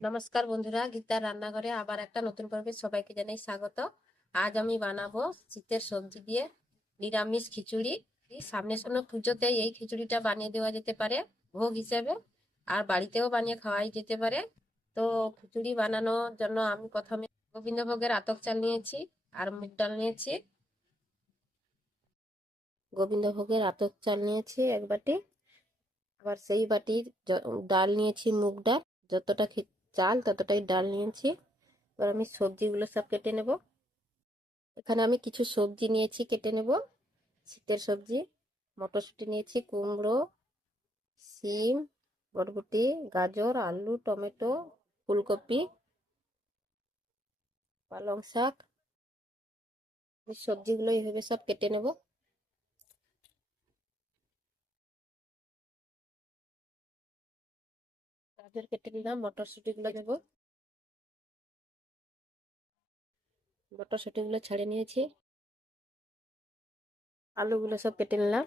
নমস্কার বন্ধুরা, গীতার রান্নাঘরে আবার একটা নতুন পর্বে সবাইকে জানাই স্বাগত। আজ আমি বানাবো শীতের সবজি দিয়ে নিরামিষ খিচুড়ি। সামনে সামনে পুজোতে এই খিচুড়িটা বানিয়ে দেওয়া যেতে পারে, ভোগ হিসেবে। আর বাড়িতেও বানিয়ে খাওয়াই যেতে পারে। তো খিচুড়ি বানানোর জন্য আমি প্রথমে গোবিন্দভোগের আতক চাল নিয়েছি আর মুগ ডাল নিয়েছি। গোবিন্দভোগের আতক চাল নিয়েছি এক বাটি। আবার সেই বাটির ডাল নিয়েছি মুগ ডাল। যতটা চাল ততটাই ডাল নিয়েছি। এবার আমি সবজিগুলো সব কেটে নেব। এখানে আমি কিছু সবজি নিয়েছি, কেটে নেব। শীতের সবজি, মটরশুঁটি নিয়েছি, কুমড়ো সিম বরবটি, গাজর, আলু, টমেটো, ফুলকপি, পালং শাক। সবজিগুলো এইভাবে সব কেটে নেব। গাজর কেটে নিলাম, মটরশুঁটিগুলো দেবো। মটরশুঁটিগুলো ছেড়ে নিয়েছি। আলুগুলো সব কেটে নিলাম।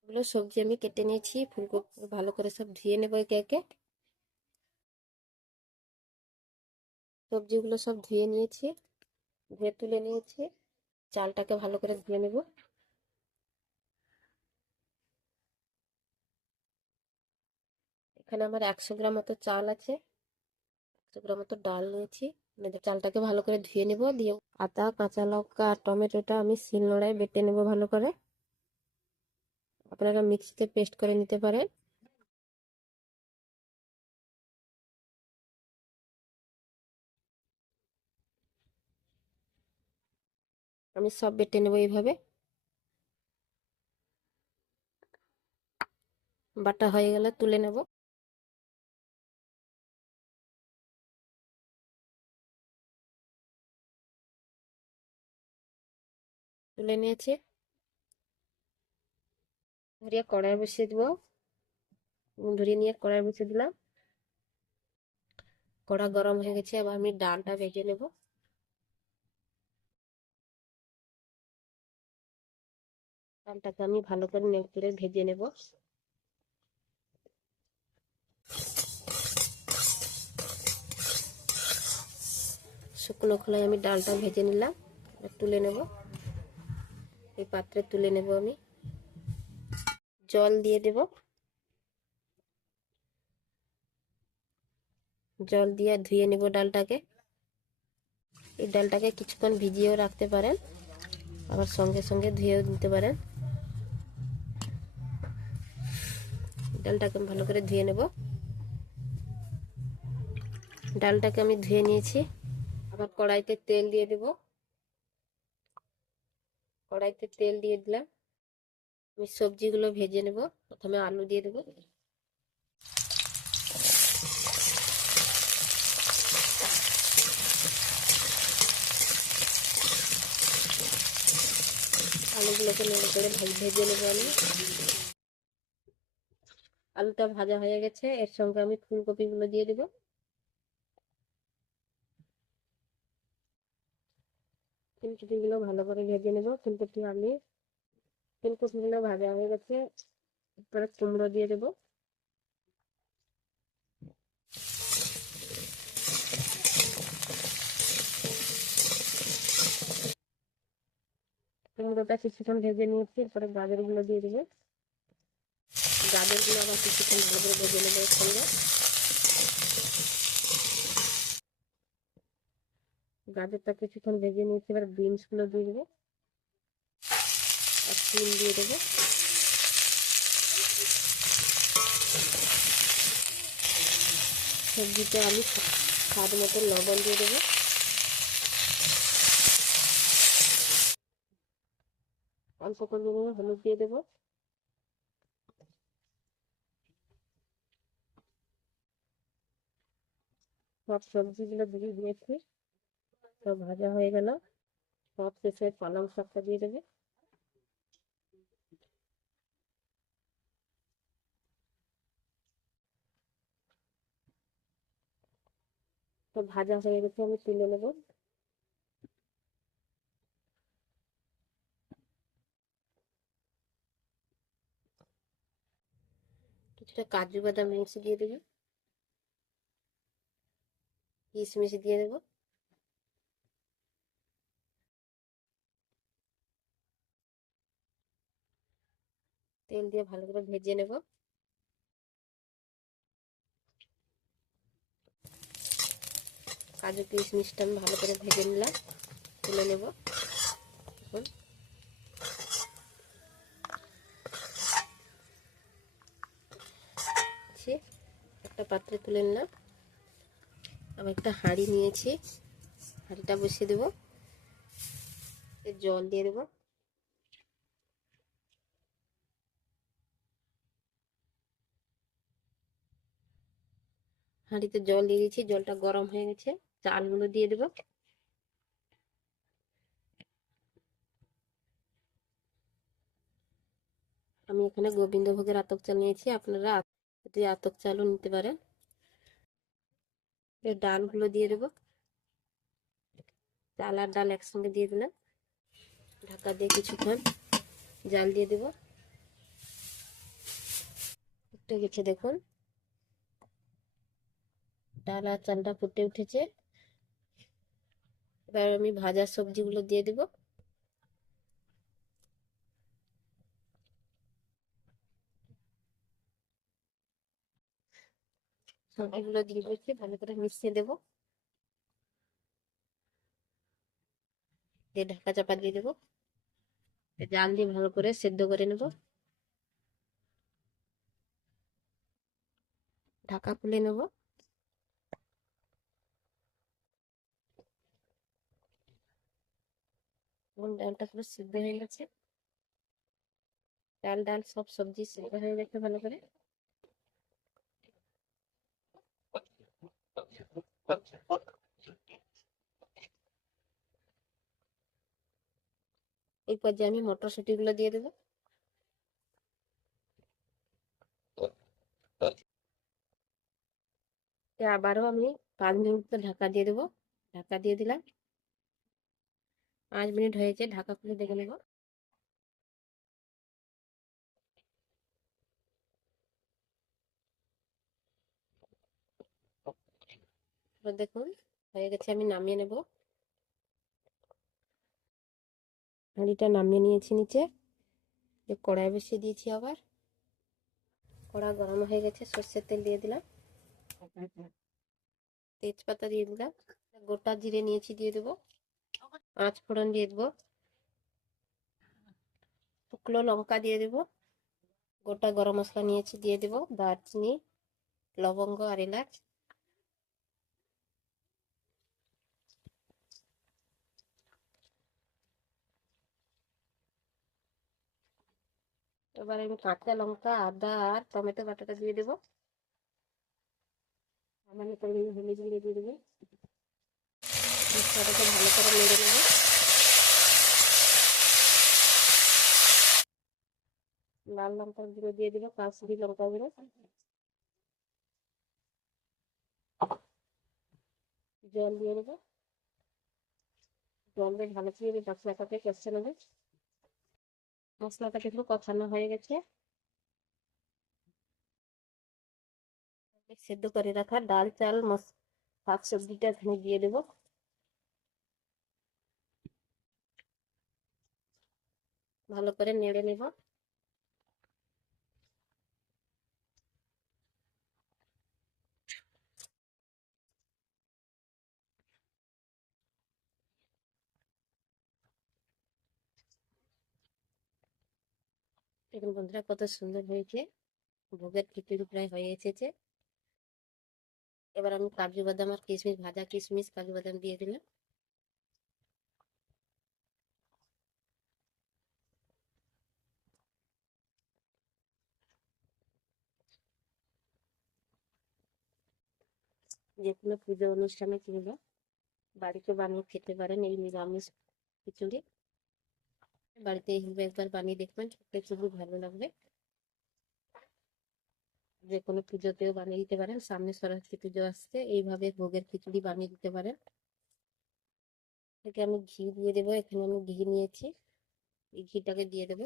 এগুলো সবজি আমি কেটে নিয়েছি, ফুলকপি ভালো করে সব ধুয়ে নেব একে একে। সবজিগুলো সব ধুয়ে নিয়েছি, ধুয়ে তুলে নিয়েছি। চালটাকে ভালো করে ধুয়ে নেব। এখানে আমার একশো গ্রাম মতো চাল আছে। একশো গ্রাম মতো ডাল নিয়েছি। চালটাকে ভালো করে ধুয়ে নেব। দিয়ে আদা, কাঁচা লঙ্কা টমেটোটা আমি শিল শিলনোড়ায় বেটে নেব ভালো করে। আপনারা মিক্সিতে পেস্ট করে নিতে পারেন। আমি সব বেটে নেব এইভাবে। বাটা হয়ে গেলে তুলে নেব। তুলে নিয়েছি। ধরিয়ে কড়াই বসিয়ে দেবো। ধরিয়ে নিয়ে কড়াই বসিয়ে দিলাম। কড়া গরম হয়ে গেছে, এবার আমি ডালটা ভেজে নেব। ডালটাকে আমি ভালো করে নেড়ে ভেজে নেব। শুকনো খোলায় আমি ডালটা ভেজে নিলাম তুলে নেব। এই পাত্রে তুলে নেব আমি। জল দিয়ে দেব। জল দিয়ে ধুয়ে নেব ডালটাকে। এই ডালটাকে কিছুক্ষণ ভিজিয়েও রাখতে পারেন। আবার সঙ্গে সঙ্গে ধুয়েও নিতে পারেন। ডালটাকে ভালো করে ধুয়ে নেব। ডালটাকে আমি ধুয়ে নিয়েছি। আবার কড়াইতে তেল দিয়ে দেব। কড়াইতে তেল দিয়ে দিলাম। আমি সবজিগুলো ভেজে নেব। প্রথমে আলু দিয়ে দেবো। আলুগুলোকে নেড়ে করে ভেজে নেব আমি। আলুটা ভাজা হয়ে গেছে। এর সঙ্গে আমি ফুলকপিগুলো দিয়ে দেবো। ফুলকপিগুলো ভালো করে ভেজে নেব। ফুলকপি আমি ফুলকপিগুলো ভাজা হয়ে গেছে। এরপরে কুমড়ো দিয়ে দেবো। কুমড়োটা কিছুক্ষণ ভেজে নিয়েছি, এরপরে গাজরগুলো দিয়ে দেবো। গাজরগুলো আবার কিছুক্ষণ ভালো করে ভেজে নেব সঙ্গে গাজরটা কিছুক্ষণ ভেজে নিয়েছি, এবার বিনসগুলো দিয়ে দেবো। আর সিম দিয়ে দেবো। সবজিতে আমি স্বাদ মতো লবণ দিয়ে দেবো। অল্প পরিমাণে হলুদ দিয়ে দেবো। সব সবজিগুলো দিয়ে দিয়েছি। সব ভাজা হয়ে গেল সব শেষে পালং শাকটা দিয়ে দেবে সব ভাজা হয়ে গেছে আমি তুলে নেব কিছুটা কাজু বাদাম মিক্স দিয়ে দেবে কিশমিশ দিয়ে দেবো তেল দিয়ে ভালো করে ভেজে নেব। কাজু কিশমিশটা আমি ভালো করে ভেজে নিলাম, তুলে নেব। এখন একটা পাত্রে তুলে নিলাম। আমি একটা হাঁড়ি নিয়েছি, হাঁড়িটা বসিয়ে দেবো। জল দিয়ে দেবো। হাঁড়িতে জল দিয়ে দিয়েছি, জলটা গরম হয়ে গেছে। চালগুলো দিয়ে দেবো। আমি এখানে গোবিন্দভোগের আতক চাল নিয়েছি, আপনারা যদি আতক চালও নিতে পারেন। ডালগুলো দিয়ে দেবো। চাল আর ডাল একসঙ্গে দিয়ে দিলাম। ঢাকা দিয়ে কিছুক্ষণ জাল দিয়ে দেবো। একটু গেছে দেখুন। ডাল আর চালটা ফুটে উঠেছে। এবার আমি ভাজা সবজিগুলো দিয়ে দেবো। সবজিগুলো দিয়ে দিচ্ছি ভালো করে মিশিয়ে দেবো। দিয়ে ঢাকা চাপা দিয়ে দেবো। জাল দিয়ে ভালো করে সেদ্ধ করে নেব। ঢাকা খুলে নেব। এবং ডালটা পুরো সিদ্ধ হয়ে গেছে? ডাল ডাল, সব সবজি সিদ্ধ হয়ে গেছে ভালো করে। এই পর্যায়ে আমি মটরশুঁটিগুলো দিয়ে দেবো। আবারও আমি পাঁচ মিনিট ঢাকা দিয়ে দেবো। ঢাকা দিয়ে দিলাম। পাঁচ মিনিট হয়েছে ঢাকা খুলে দেখে নেব। দেখুন হয়ে গেছে আমি নামিয়ে নেব। হাঁড়িটা নামিয়ে নিয়েছি নিচে। কড়াই বসিয়ে দিয়েছি আবার। কড়া গরম হয়ে গেছে সর্ষের তেল দিয়ে দিলাম। তেজপাতা দিয়ে দিলাম। গোটা জিরে নিয়েছি দিয়ে দেবো। পাঁচ ফোড়ন দিয়ে দেবো। শুকনো লঙ্কা দিয়ে দেবো। গোটা গরম মশলা নিয়েছি দিয়ে দেবো। দারচিনি, লবঙ্গ আর এলাচ। এবার আমি কাঁচা লঙ্কা, আদা আর টমেটো বাটাটা দিয়ে দেবো। পরিমাণে হলুদ গুঁড়ো দিয়ে দেবো। মশলাটাকে ভালো করে নেড়ে নেব। লাল লঙ্কার গুঁড়ো দিয়ে দেবো কাশ্মীরি লঙ্কা গুঁড়ো। জল দিয়ে দেবো। জল দিয়ে ভালো করে মশলাটাকে কষে নেবে। মশলাটা কিন্তু কষানো হয়ে গেছে। সেদ্ধ করে রাখা ডাল, চাল, মশ শাক সবজিটা এখানে দিয়ে দেবো। ভালো করে নেড়ে নেব। দেখুন বন্ধুরা, কত সুন্দর হয়েছে। ভোগের খিচুড়ি প্রায় হয়ে এসেছে। এবার আমি কাজু বাদাম আর কিশমিশ, ভাজা কিশমিশ, কাজু বাদাম দিয়ে দিলাম। যে কোনো পুজো অনুষ্ঠানে কিংবা বাড়িতে বানিয়ে খেতে পারেন এই নিরামিষ খিচুড়ি। বাড়িতে এইভাবে একবার বানিয়ে দেখবেন, খেতে খুবই ভালো লাগবে। যে কোনো পুজোতেও বানিয়ে দিতে পারেন, সামনে সরস্বতী পুজো আসছে, এইভাবে ভোগের খিচুড়ি বানিয়ে দিতে পারেন। থেকে আমি ঘি দিয়ে দেবো, এখানে আমি ঘি নিয়েছি, এই ঘিটাকে দিয়ে দেবো।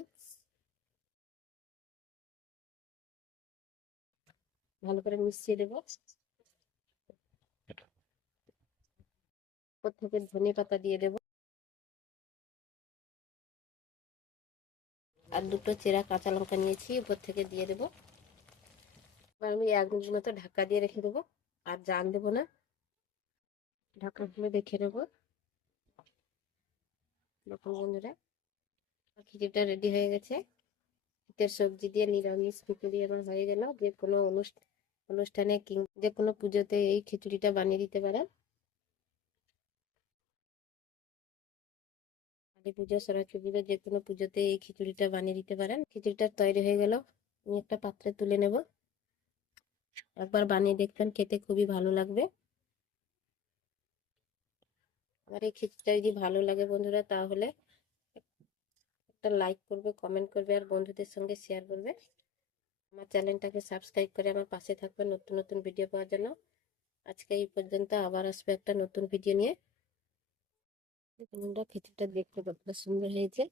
ভালো করে মিশিয়ে দেবো। উপর থেকে ধনে পাতা দিয়ে দেব। আর দুটো চেরা কাঁচা লঙ্কা নিয়েছি, উপর থেকে দিয়ে দেব। এবার আমি এক মিনিট মতো ঢাকা দিয়ে রেখে দেবো। আর জাল দেবো না। ঢাকা খুলে দেখে নেব। দেখুন বন্ধুরা, খিচুড়িটা রেডি হয়ে গেছে। শীতের সবজি দিয়ে নিরামিষ খিচুড়ি আমার হয়ে গেল। যে কোনো অনুষ্ঠান অনুষ্ঠানে যে কোনো পুজোতে এই খিচুড়িটা বানিয়ে দিতে পারেন। কালী পুজো, সরস্বতী পুজো যে কোনো পুজোতে এই খিচুড়িটা বানিয়ে দিতে পারেন। খিচুড়িটা তৈরি হয়ে গেল। আমি একটা পাত্রে তুলে নেব। একবার বানিয়ে দেখবেন, খেতে খুবই ভালো লাগবে। আমার এই খিচুড়িটা যদি ভালো লাগে বন্ধুরা, তাহলে একটা লাইক করবে, কমেন্ট করবে আর বন্ধুদের সঙ্গে শেয়ার করবে। আমার চ্যানেলটাকে সাবস্ক্রাইব করে আমার পাশে থাকবে নতুন নতুন ভিডিও পাওয়ার জন্য। আজকে এই পর্যন্ত আবার আসবে একটা নতুন ভিডিও নিয়ে। বন্ধুরা খিচুড়িটা দেখতে কতটা সুন্দর হয়েছে।